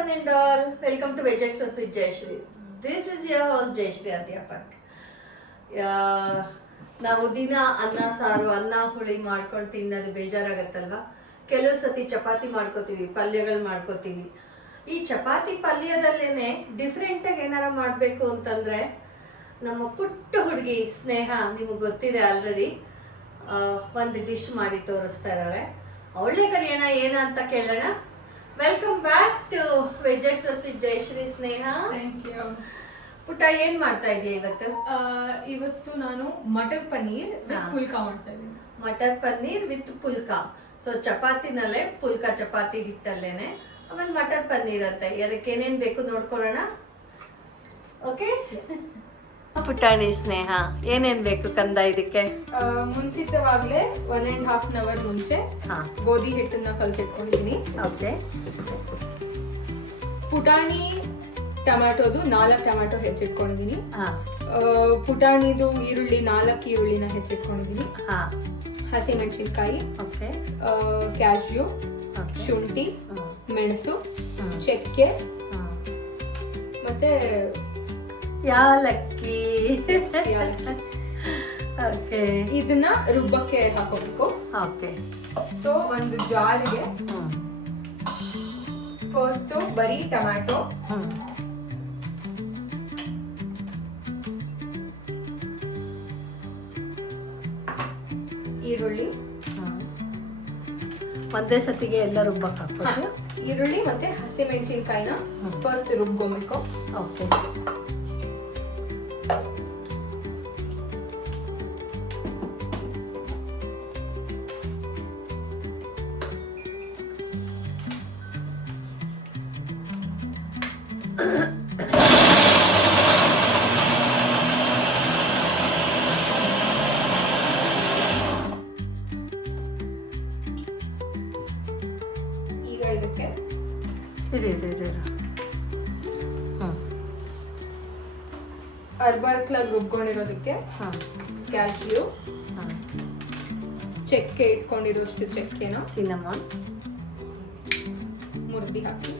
one and all. Welcome to Veg Express with Jayashri. This is your host Jayashri Adhyapak. ನಾವು ದಿನ ಅನ್ನ ಸಾರು ಅನ್ನ ಹುಳಿ ಮಾಡ್ಕೊಂಡು ತಿನ್ನೋದು ಬೇಜಾರಾಗತ್ತಲ್ವ. ಕೆಲವು ಸತಿ ಚಪಾತಿ ಮಾಡ್ಕೋತೀವಿ, ಪಲ್ಯಗಳು ಮಾಡ್ಕೋತೀವಿ. ಈ ಚಪಾತಿ ಪಲ್ಯದಲ್ಲೇನೆ ಡಿಫ್ರೆಂಟಾಗಿ ಏನಾರ ಮಾಡಬೇಕು ಅಂತಂದರೆ ನಮ್ಮ ಪುಟ್ಟ ಹುಡುಗಿ ಸ್ನೇಹ, ನಿಮಗೆ ಗೊತ್ತಿದೆ ಆಲ್ರೆಡಿ, ಒಂದು ಡಿಶ್ ಮಾಡಿ ತೋರಿಸ್ತಾ ಇದ್ದಾಳೆ. ಅವಳೇ ಕಲಿಯೋಣ ಏನ ಅಂತ ಕೇಳೋಣ. Welcome back to veg express with Jayashree. Sneha, thank you. ಪುಟ್ಟ, ಏನ್ ಮಾಡ್ತಾ ಇದೀಯ ಇವತ್ತು? ಇವತ್ತು ನಾನು ಮಟರ್ ಪನ್ನೀರ್ ವಿತ್ ಪುಲ್ಕಾ ಮಾಡ್ತಾ ಇದ್ದೀನಿ. ಮಟರ್ ಪನ್ನೀರ್ ವಿತ್ ಪುಲ್ಕಾ. ಸೊ ಚಪಾತಿನಲ್ಲೇ ಪುಲ್ಕಾ, ಚಪಾತಿ ಹಿಟ್ಟಲ್ಲೇನೆ, ಆಮೇಲೆ ಮಟರ್ ಪನ್ನೀರ್ ಅಂತ. ಅದಕ್ಕೆ ಏನೇನ್ ಬೇಕು ನೋಡ್ಕೊಳ್ಳೋಣ. ಓಕೆ ಪುಟಾಣಿ ಸ್ನೇಹ, ಏನೇನ್ ಬೇಕು ಕಂದ ಇದಕ್ಕೆ? ಮುಂಚಿತವಾಗ್ಲೇ 1.5 hour ಮುಂಚೆ ಗೋಧಿ ಹಿಟ್ಟನ್ನ ಕಲ್ಸಿಟ್ಕೊಂಡಿದ್ದೀನಿ. ಓಕೆ. ಪುಟಾಣಿ ಟೊಮ್ಯಾಟೋದು 4 ಟೊಮ್ಯಾಟೊ ಹೆಚ್ಚಿಟ್ಕೊಂಡಿದ್ದೀನಿ. ಪುಟಾಣಿದು ಈರುಳ್ಳಿ 4 ಈರುಳ್ಳಿನ ಹೆಚ್ಚಿಟ್ಕೊಂಡಿದ್ದೀನಿ. ಹಸಿಮೆಣಸಿನ್ಕಾಯಿ, ಕ್ಯಾಶ್ಯೂ, ಶುಂಠಿ, ಮೆಣಸು, ಚಕ್ಕೆ ಮತ್ತೆ ಯಾಲಕ್ಕಿ. ಓಕೆ. ಇದನ್ನ ರುಬ್ಬಕ್ಕೆ ಹಾಕೋಬೇಕು. ಓಕೆ. ಸೊ ಒಂದು ಜಾರಿಗೆ ಫಸ್ಟ್ ಬರೀ ಟೊಮ್ಯಾಟೊ, ಈರುಳ್ಳಿ, ಒಂದೇ ಸತಿಗೆ ಎಲ್ಲ ರುಬ್ಬಕ್ಕೆ ಹಾಕ್ಬೋದು. ಈರುಳ್ಳಿ ಮತ್ತೆ ಹಸಿಮೆಣಸಿನ್ಕಾಯಿನ ಫಸ್ಟ್ ರುಬ್ಕೊಬೇಕು. ಓಕೆ. ಈಗ ಇದಕ್ಕೆ ಅರ್ಬರ್ಕ್ಲಾಗ್ ರುಬ್ಕೊಂಡಿರೋದಕ್ಕೆ ಕ್ಯಾಶ್ಯೂ, ಚಕ್ಕೆ ಇಟ್ಕೊಂಡಿರೋಷ್ಟು ಚಕ್ಕೆನ, ಸಿನಮನ್ ಮುರ್ದಿ ಹಾಕಿ,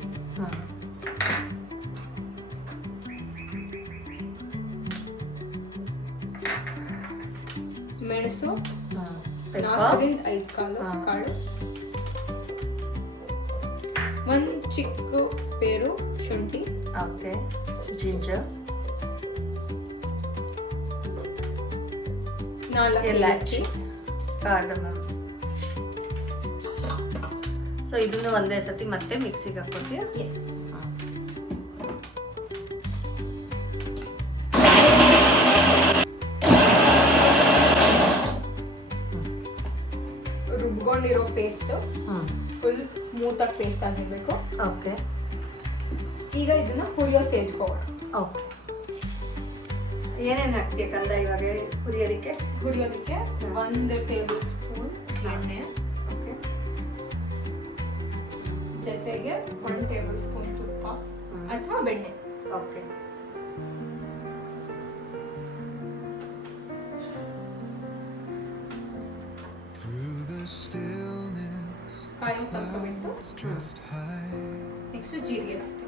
ಮೆಣಸು 4 ರಿಂದ 5 ಕಾಳು, ಒಂದು ಚಿಕ್ಕ ಪೇರು ಶುಂಠಿ, ಓಕೆ, ಜಿಂಜರ್, 4 ಏಲಕ್ಕಿ, ಕಾರ್ಡಮಮ್. ಸೊ ಇದನ್ನು ಒಂದೇ ಸತಿ ಮತ್ತೆ ಮಿಕ್ಸಿಗೆ ಹಾಕ್ಕೊತೀಯ? ಎಸ್. ರುಬ್ಕೊಂಡಿರೋ ಪೇಸ್ಟ್ ಫುಲ್ ಸ್ಮೂತ್ ಆಗಿ ಪೇಸ್ಟ್ ಆಗಿರ್ಬೇಕು. ಓಕೆ. ಈಗ ಇದನ್ನ ಹುರಿಯೋ ಸ್ಟೇಜ್ ಹೋಗೋಣ. ಓಕೆ. ಏನೇನು ಹಾಕ್ತೀಯ ಕಂದ ಇವಾಗ ಹುರಿಯೋದಕ್ಕೆ? ಹುರಿಯೋದಕ್ಕೆ 1 ಟೇಬಲ್ ಸ್ಪೂನ್ ಎಣ್ಣೆ, ಓಕೆ, ಜೊತೆಗೆ 1 ಟೇಬಲ್ ಸ್ಪೂನ್ ತುಪ್ಪ ಅಥವಾ ಬೆಣ್ಣೆ. ಓಕೆ. ಕಾಯಿ ತಕ್ಕೊಬಿಟ್ಟು ನೆಕ್ಸ್ಟ್ ಜೀರಿಗೆ ಹಾಕ್ತೀವಿ.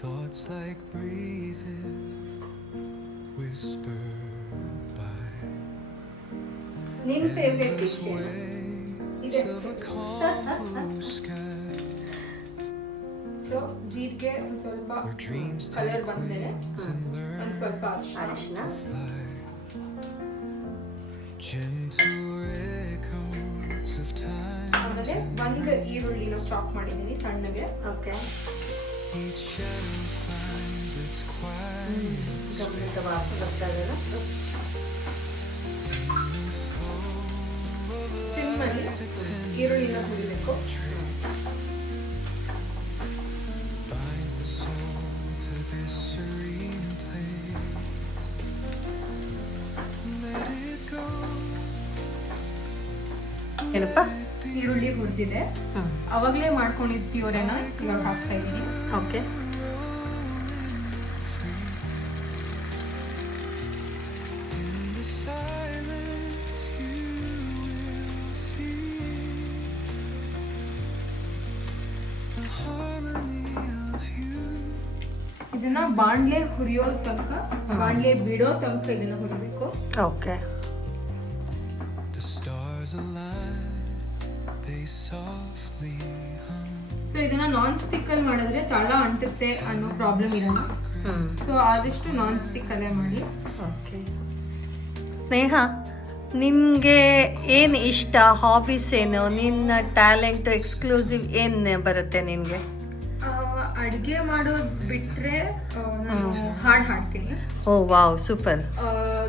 Thoughts like breezes whisper by. ನಿನ್ನ ಫೇವ್ರೆಟ್ ಡಿಶ್ ಇದೆ. Of a calm sky so ಜೀರಿಗೆ ಒಂದು ಸ್ವಲ್ಪ where dreams ಕಲರ್ take ಬಂದ್ಮೇಲೆ wings and learn ಒಂದು ಸ್ವಲ್ಪ ಅರಿಶಿನ, to fly. Gentle echoes of time. ಆಮೇಲೆ 1 ಈರುಳ್ಳಿನ ಚಾಪ್ ಮಾಡಿದ್ದೀನಿ ಸಣ್ಣಗೆ. Okay. Each shadow finds its quiet. ಗಮನಿತ ವಾಸನೆ ಬರ್ತಾ ಇದೆಯಲ್ಲ. ಸಿಮ್ಮಲ್ಲಿ ಈರುಳ್ಳಿನ ಹುರಿಬೇಕು. Binds the soul to this serene place. Let it go. ಏನಪ್ಪ? ಈರುಳ್ಳಿ ಹುರಿದಿದೆ, ಅವಾಗಲೇ ಮಾಡ್ಕೊಂಡಿದ್ದ ಪ್ಯೂರೆನ ಇವಾಗ ಹಾಕ್ತಾ ಇದ್ದೀನಿ. Okay. In the silence you will see the harmony ಇದನ್ನ ಬಾಣ್ಲೆ ಹುರಿಯೋ ತನಕ, ಬಾಣ್ಲೆ ಬಿಡೋ ತನಕ ಇದನ್ನ ಹುರಿಬೇಕು. Okay. The stars align, they softly hum. So ಇದನ್ನ ನಾನ್ ಸ್ಟಿಕ್ ಅಲ್ಲಿ ಮಾಡಿದ್ರೆ ತಳ ಅಂಟುತ್ತೆ ಅನ್ನೋ ಪ್ರಾಬ್ಲಮ್ ಇರಲ್ಲ. ಸೊ ಆದಷ್ಟು ನಾನ್ ಸ್ಟಿಕ್ ಅಲ್ಲೇ ಮಾಡಿ. ಓಕೆ. ನೇಹಾ, ನಿನಗೆ ಏನು ಇಷ್ಟ, ಹಾಬೀಸ್ ಏನು, ನಿನ್ನ ಟ್ಯಾಲೆಂಟು ಎಕ್ಸ್ಕ್ಲೂಸಿವ್ ಏನು ಬರುತ್ತೆ ನಿನಗೆ? ಅಡುಗೆ ಮಾಡೋದು ಬಿಟ್ರೆ ನಾನು ಹಾಡು ಹಾಡ್ತೀನಿ. Oh wow, super.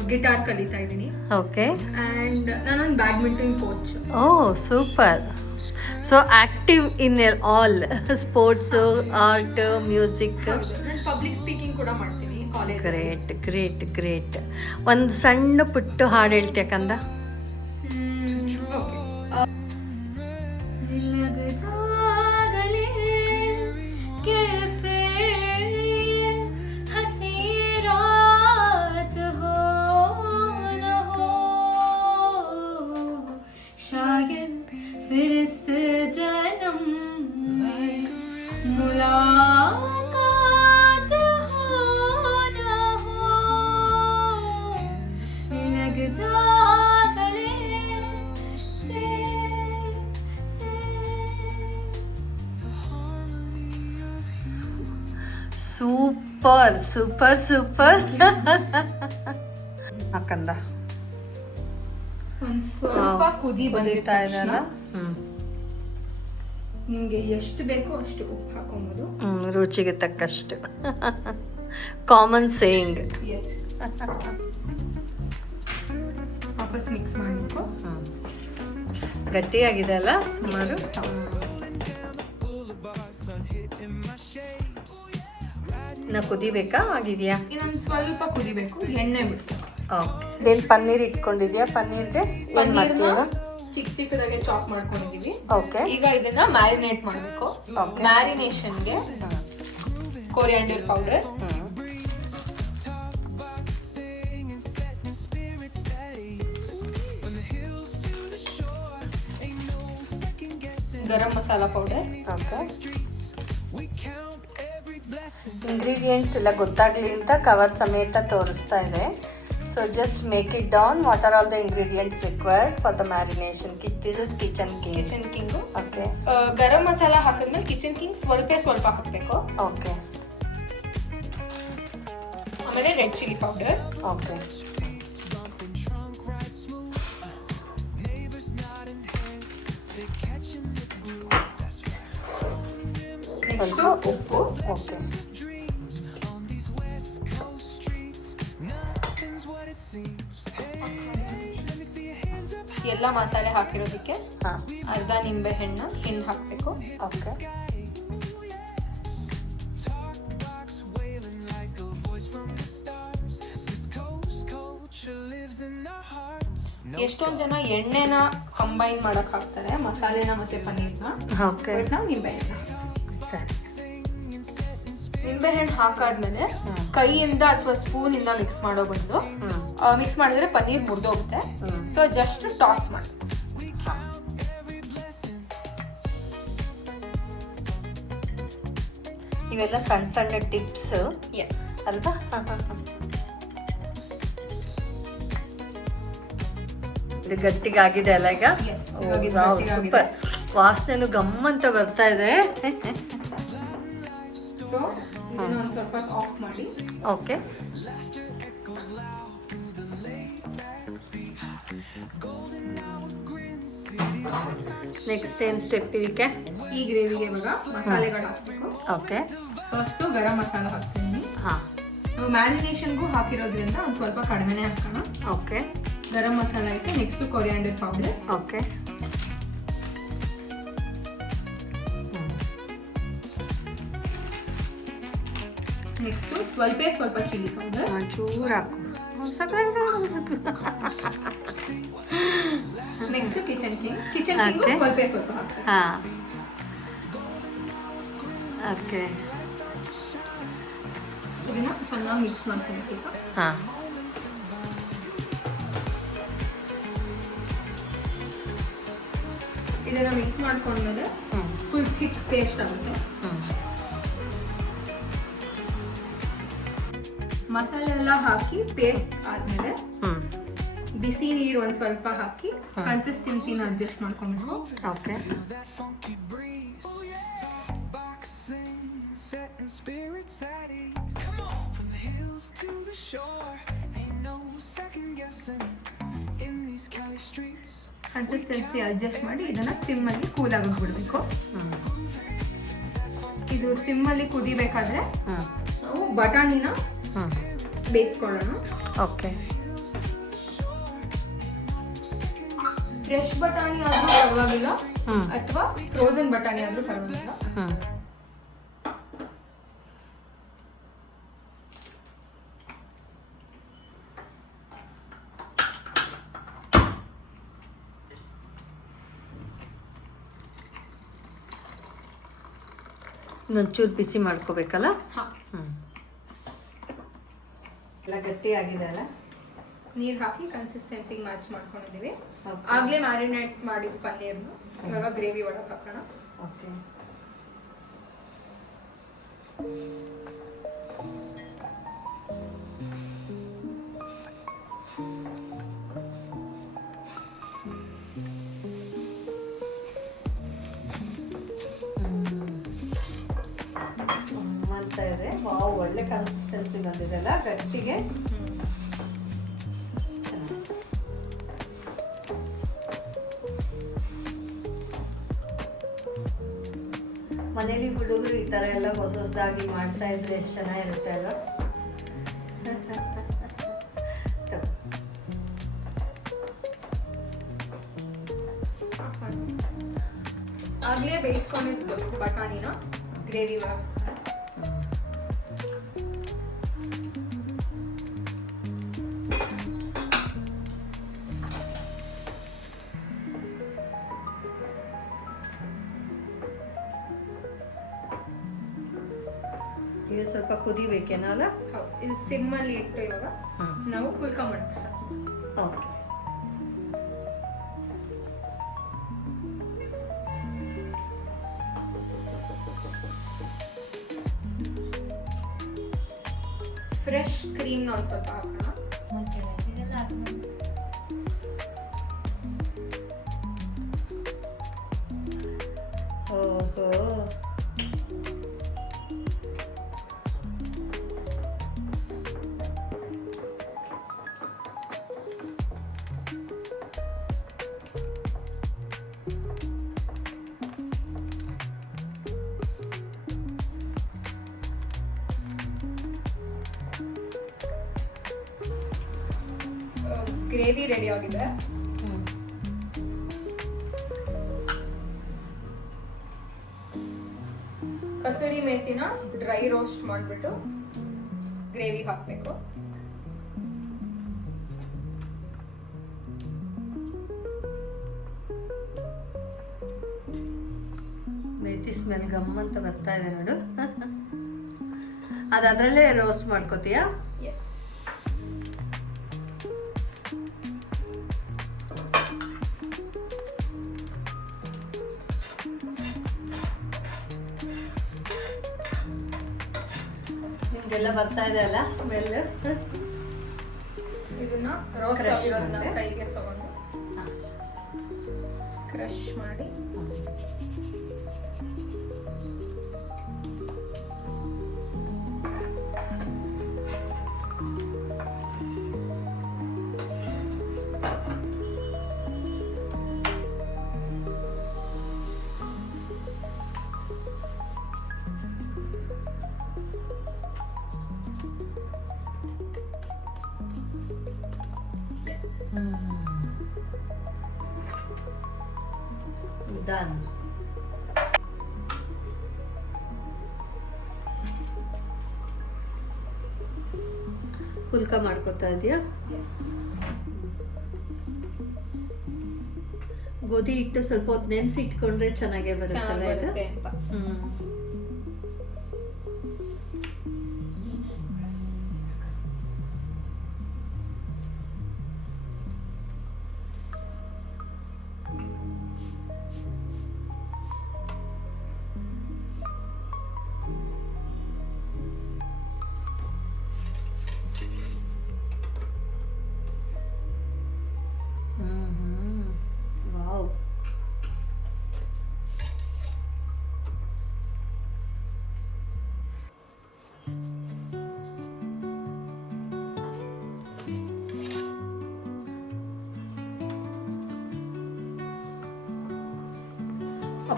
ಗಿಟಾರ್ ಕಲಿತಾ ಇದ್ದೀನಿ. ಓಕೆ. ಆ್ಯಂಡ್ ನಾನೊಂದು badminton coach. Oh super. So active in all sports, art, music. ನಾನು ಪಬ್ಲಿಕ್ ಸ್ಪೀಕಿಂಗ್ ಕೂಡ ಮಾಡ್ತೀನಿ ಕಾಲೇಜ್. Great great great. ಒಂದು ಸಣ್ಣ ಪುಟ್ಟು ಹಾಡು ಹೇಳ್ತೀಯ ಕಂದ? ಓಕೆ. फिर से जन्म में मुलाकात हो न हो, लग जा गले से ಸೂಪರ್ ಸೂಪರ್ ಸೂಪರ್. ಕಂದ ಒಂದು ಸ್ವಲ್ಪ ಕುದಿ ಬಂದಿರ್ತಾ ಇದೆಯಲ್ಲ. ನಿಮಗೆ ಎಷ್ಟು ಬೇಕೋ ಅಷ್ಟು ಉಪ್ಪು ಹಾಕೊಬೋದು. ರುಚಿಗೆ ತಕ್ಕಷ್ಟು. Common saying. ಎಸ್. ವಾಪಸ್ ಮಿಕ್ಸ್ ಮಾಡಬೇಕು. ಗಟ್ಟಿಯಾಗಿದೆ ಅಲ್ಲ ಸುಮಾರು. ಇನ್ನು ಕುದಿಬೇಕಾ, ಆಗಿದೆಯಾ? ಇನ್ನೊಂದು ಸ್ವಲ್ಪ ಕುದಿಬೇಕು, ಎಣ್ಣೆ ಬಿಟ್ಟು. ಓಕೆ. ಏನು ಪನ್ನೀರ್ ಇಟ್ಕೊಂಡಿದ್ಯಾ? ಪನ್ನೀರ್ಗೆ ಏನು ಮಾಡ್ತೀಯ? ಚಿಕ್ಕ ಚಿಕ್ಕದಾಗೆ ಚಾಪ್ ಮಾಡ್ಕೊಂಡಿದೀವಿ. ಓಕೆ. ಈಗ ಇದನ್ನ ಮ್ಯಾರಿನೇಟ್ ಮಾಡಬೇಕು. ಓಕೆ. ಮ್ಯಾರಿನೇಷನ್ಗೆ coriander powder, garam masala powder. Okay. Ingredients ಎಲ್ಲ ಗೊತ್ತಾಗ್ಲಿ ಅಂತ ಕವರ್ ಸಮೇತ ತೋರಿಸ್ತಾ ಇದೆ. So just make it down. What are all the ingredients required for the marination? This is Kitchen King. Kitchen King. Okay. Garam masala ಹಾಕಿದ್ಮೇಲೆ ಕಿಚನ್ ಕಿಂಗ್ ಸ್ವಲ್ಪ ಹಾಕಬೇಕು. ಓಕೆ. ಆಮೇಲೆ red chilli powder. Okay. Next ಉಪ್ಪು. ಓಕೆ. ಎಲ್ಲ ಮಸಾಲೆ ಹಾಕಿರೋದಕ್ಕೆ ಹಾಂ. ಅರ್ಧ ನಿಂಬೆ ಹಣ್ಣು ಹಿಂಡಿ ಹಾಕಬೇಕು. ಓಕೆ. ಎಷ್ಟೊಂದು ಜನ ಎಣ್ಣೆನ ಕಂಬೈನ್ ಮಾಡಕ್ ಹಾಕ್ತಾರೆ, ಮಸಾಲೆನ ಮತ್ತೆ ಪನ್ನೀರ್ನ. ಓಕೆ. ಬಟ್ ನಾವು ನಿಂಬೆಹಣ್ಣು. ಸರಿ. ನಿಂಬೆಹಣ್ಣು ಹಾಕಾದ್ಮೇಲೆ ಕೈಯಿಂದ ಅಥವಾ ಸ್ಪೂನ್ ಇಂದ ಮಿಕ್ಸ್ ಮಾಡೋ ಬಂದು ಮಿಕ್ಸ್ ಮಾಡಿದ್ರೆ ಪನ್ನೀರ್ ಮುರಿದೋಗುತ್ತೆ. ಸೊ ಜಸ್ಟ್ ಟಾಸ್ ಮಾಡಿ. ಇವೆಲ್ಲ ಸಣ್ಣ ಸಣ್ಣ ಟಿಪ್ಸ್ ಅಲ್ವಾ? ಇದು ಗಟ್ಟಿಗಾಗಿದೆ ಅಲ್ಲ ಈಗ? ಸೂಪರ್. ವಾಸನೆನು ಗಮ್ಮಂತ ಬರ್ತಾ ಇದೆ. ಸೊ ಇದನ್ನ ಒಂದು ಸ್ವಲ್ಪ ಆಫ್ ಮಾಡಿ. ಓಕೆ. ನೆಕ್ಸ್ಟ್ ಏನು ಸ್ಟೆಪ್ ಇದಕ್ಕೆ? ಈ ಗ್ರೇವಿಗೆ ಇವಾಗ ಮಸಾಲೆಗಳು ಹಾಕಬೇಕು. ಓಕೆ. ಫಸ್ಟ್ ಗರಂ ಮಸಾಲ ಹಾಕ್ತೀನಿ. ಹಾಂ. ನಾವು ಮ್ಯಾರಿನೇಷನ್ಗೂ ಹಾಕಿರೋದ್ರಿಂದ ಒಂದು ಸ್ವಲ್ಪ ಕಡಿಮೆನೇ ಹಾಕೋಣ. ಓಕೆ. ಗರಂ ಮಸಾಲ ಆಯ್ತು. Next coriander powder. Okay. Next ಸ್ವಲ್ಪ ಚಿಲ್ಲಿ ಪೌಡರ್. ಚೂರು ಹಾಕು. ನೆಕ್ಸ್ಟ್ ಕಿಚನ್ ಕಿಂಗ್ ಸ್ವಲ್ಪ ಹಾಕ್ತೀನಿ. ಹಾಂ. ಓಕೆ. ಇದನ್ನ ಚೆನ್ನಾಗಿ ಮಿಕ್ಸ್ ಮಾಡ್ಕೊಳ್ತೀವಿ. ಹಾಂ. ಇದನ್ನ ಮಿಕ್ಸ್ ಮಾಡ್ಕೊಂಡ್ಮೇಲೆ ಫುಲ್ ಥಿಕ್ ಪೇಸ್ಟ್ ಆಗುತ್ತೆ. ಮಸಾಲೆ ಎಲ್ಲ ಹಾಕಿ ಪೇಸ್ಟ್ ಆದ್ಮೇಲೆ ಹ್ಞೂ ಬಿಸಿ ನೀರು ಒಂದ್ ಸ್ವಲ್ಪ ಹಾಕಿ ಕನ್ಸಿಸ್ಟೆನ್ಸಿನ ಅಡ್ಜಸ್ಟ್ ಮಾಡ್ಕೊಬೇಕು. Okay. Setting spirits at ease. Come on, from the hills to the shore. Ain't no second guessing in these Cali streets. Consistency adjust ಮಾಡಿ ಇದನ್ನ ಸಿಮ್ಮಲ್ಲಿ ಕೂಲ್ ಆಗಕ್ಕೆ ಬಿಡಬೇಕು. ಇದು ಸಿಮ್ಮಲ್ಲಿ ಕುದಿಬೇಕಾದ್ರೆ ನಾವು ಬಟಾಣಿನ ಬೇಯಿಸ್ಕೊಳ್ಳೋಣ. ಓಕೆ. ಫ್ರೆಶ್ ಬಟಾಣಿ ಆದ್ರೂ ಪರವಾಗಿಲ್ಲ ಅಥವಾ ಫ್ರೋಸನ್ ಬಟಾಣಿ ಆದ್ರೂ ಪರವಾಗಿಲ್ಲ. ಇನ್ನೊಂಚೂರು ಬಿಸಿ ಮಾಡ್ಕೋಬೇಕಲ್ಲ. ಹಾಂ, ಎಲ್ಲ ಗಟ್ಟಿ ಆಗಿದೆ ಅಲ್ಲ. ನೀರು ಹಾಕಿ ಕನ್ಸಿಸ್ಟೆನ್ಸಿಗೆ ಮ್ಯಾಚ್ ಮಾಡ್ಕೊಂಡಿದ್ದೀವಿ. Okay. ಆಗ್ಲೇ ಮ್ಯಾರಿನೇಟ್ ಮಾಡಿದ ಪನ್ನೀರ್ನು ಇವಾಗ ಗ್ರೇವಿ ಒಳಗೆ ಹಾಕೋಣ. ಓಕೆ. ಅಂತ ಇದೆ. ವಾವ್, ಒಳ್ಳೆ ಕನ್ಸಿಸ್ಟೆನ್ಸಿ ಬಂದಿದೆಲ್ಲ ಗಟ್ಟಿಗೆ. ಮನೇಲಿ ಹುಡುಗರು ಈ ಥರ ಎಲ್ಲ ಹೊಸದಾಗಿ ಮಾಡ್ತಾ ಇದ್ರೆ ಎಷ್ಟು ಚೆನ್ನಾಗಿರುತ್ತೆ ಅಲ್ವಾ? ಆಗ್ಲೇ ಬೇಯಿಸ್ಕೊಂಡಿದ್ದು ಬಟಾಣಿನ ಗ್ರೇವಿ ಒಳಗೆ ಇದು ಸ್ವಲ್ಪ ಕುದಿಬೇಕೇನಲ್ಲ? ಹೌದು. ಇದು ಸಿಮ್ಮಲ್ಲಿ ಇಟ್ಟು ಇವಾಗ ನಾವು ಪುಲ್ಕ ಮಾಡಕ್ಕೆ ಸ್ಟಾರ್ಟ್. ಓಕೆ. ಫ್ರೆಶ್ ಕ್ರೀಮ್ನ ಒಂದು ಸ್ವಲ್ಪ ಹಾಕೋಣ. ಓಹೋ, ಗ್ರೇವಿ ರೆಡಿ ಆಗಿದೆ. ಕಸೂರಿ ಮೇಥಿನ ಡ್ರೈ ರೋಸ್ಟ್ ಮಾಡಿಬಿಟ್ಟು ಗ್ರೇವಿ ಹಾಕಬೇಕು. ಮೇಥಿ ಸ್ಮೆಲ್ ಗಮ್ಮಂತ ಬರ್ತಾ ಇದೆ ನೋಡು. ಅದು ಅದರಲ್ಲೇ ರೋಸ್ಟ್ ಮಾಡ್ಕೋತೀಯಾ? ಎಸ್. ನಿಮ್ಗೆಲ್ಲ ಬರ್ತಾ ಇದೆ ಅಲ್ಲ ಸ್ಮೆಲ್? ಇದನ್ನ ರೋಸ್ಟ್ Crush ಆಗಿರೋದನ್ನ ಮಾಡಿದೆ. ಕೈಗೆ ತಗೊಂಡು ಕ್ರಶ್ ಮಾಡಿ ಡನ್. ಪುಲ್ಕ ಮಾಡ್ಕೊತಾ ಇದೆಯಾ? ಗೋಧಿ ಹಿಟ್ಟು ಸ್ವಲ್ಪ ಹೊತ್ತು ನೆನೆಸಿ ಇಟ್ಕೊಂಡ್ರೆ ಚೆನ್ನಾಗೇ ಬರುತ್ತಲ್ಲ ಇದು? ಚೆನ್ನಾಗಿರುತ್ತೆ ಅಂತ. ಹ್ಮ್.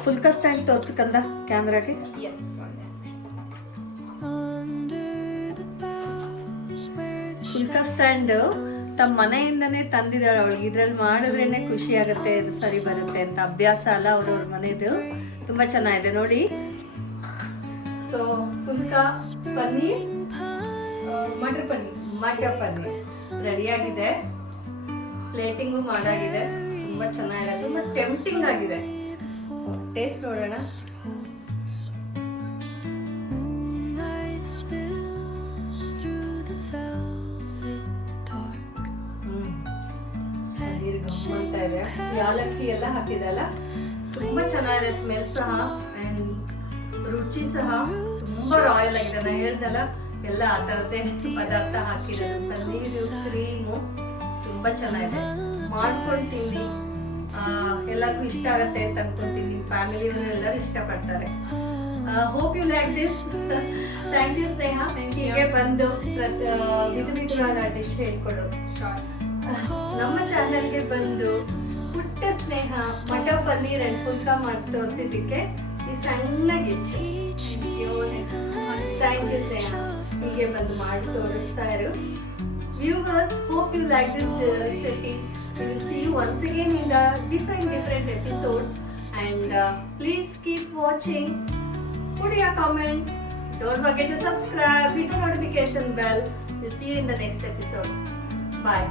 ಫುಲ್ಕಾ ಸ್ಟ್ಯಾಂಡ್ ತೋರ್ಸಕ್ಕಂದ ಕ್ಯಾಮ್ರಾಗೆ. ಎಸ್ ಫುಲ್ಕಾ ಸ್ಟ್ಯಾಂಡ್ ತಮ್ಮ ಮನೆಯಿಂದನೇ ತಂದಿದ್ದಾಳೆ ಅವಳಿಗೆ. ಇದ್ರಲ್ಲಿ ಮಾಡಿದ್ರೇನೆ ಖುಷಿ ಆಗುತ್ತೆ, ಸರಿ ಬರುತ್ತೆ ಅಂತ. ಅಭ್ಯಾಸ ಅಲ್ಲ, ಅವ್ರವ್ರ ಮನೆದು. ತುಂಬಾ ಚೆನ್ನಾಗಿದೆ ನೋಡಿ. ಸೊ ಫುಲ್ಕಾ ಪನ್ನೀರ್, ಮಟರ್ ಪನ್ನೀರ್ ರೆಡಿಯಾಗಿದೆ. ಪ್ಲೇಟಿಂಗು ಮಾಡಾಗಿದೆ. ತುಂಬಾ ಚೆನ್ನಾಗಿದೆ, ತುಂಬಾ ಟೆಂಪ್ಟಿಂಗ್ ಆಗಿದೆ. ಟೇಸ್ಟ್ ನೋಡೋಣ. Moonlight spills through the velvet dark. Paneer ಗಮ್ಮಂತ ಇದೆ. ಯಾಲಕ್ಕಿ ಎಲ್ಲ ಹಾಕಿದಲ್ಲ, ತುಂಬಾ ಚೆನ್ನಾಗಿದೆ. ಸ್ಮೆಲ್ ಸಹ ಅಂಡ್ ರುಚಿ ಸಹ ತುಂಬಾ ರಾಯಲ್ ಆಗಿದೆ. ನಾನು ಹೇಳ್ದಲ್ಲ, ಎಲ್ಲ ಆ ಥರದ್ದೇ ಪದಾರ್ಥ ಹಾಕಿದ್ದಾರೆ. ಪನ್ನೀರು, ಕ್ರೀಮು ತುಂಬಾ ಚೆನ್ನಾಗಿದೆ. ಮಾಡ್ಕೊಂಡು ತಿನ್ನಿ, ಎಲ್ಲರಿಗೂ ಇಷ್ಟ ಆಗುತ್ತೆ ಅಂತ ಅನ್ಕೊಂತೀನಿ. ನಿಮ್ಮ ಫ್ಯಾಮಿಲಿಯವರು ಎಲ್ಲರೂ ಇಷ್ಟಪಡ್ತಾರೆ. Hope you like this. Thank you Sneha, ಹೀಗೆ ಬಂದು ವಿಧವಾದ ಡಿಶ್ ಹೇಳ್ಕೊಡೋದು. ನಮ್ಮ ಚಾನೆಲ್ಗೆ ಬಂದು ಪುಟ್ಟ ಸ್ನೇಹ ಮಟರ್ ಪನ್ನೀರ್ ಅಂಡ್ ಫುಲ್ಕಾ ಮಾಡಿ ತೋರಿಸಿದ್ದಕ್ಕೆ ಈ ಸಣ್ಣ ಗಿಫ್ಟ್. ಥ್ಯಾಂಕ್ ಯು ಸ್ನೇಹ, ಹೀಗೆ ಬಂದು ಮಾಡಿ ತೋರಿಸ್ತಾ ಇರು. Viewers, hope you like this recipe. We will see you once again in the different episodes, and please keep watching. Put your comments. Don't forget to subscribe. Hit the notification bell. We'll see you in the next episode. Bye.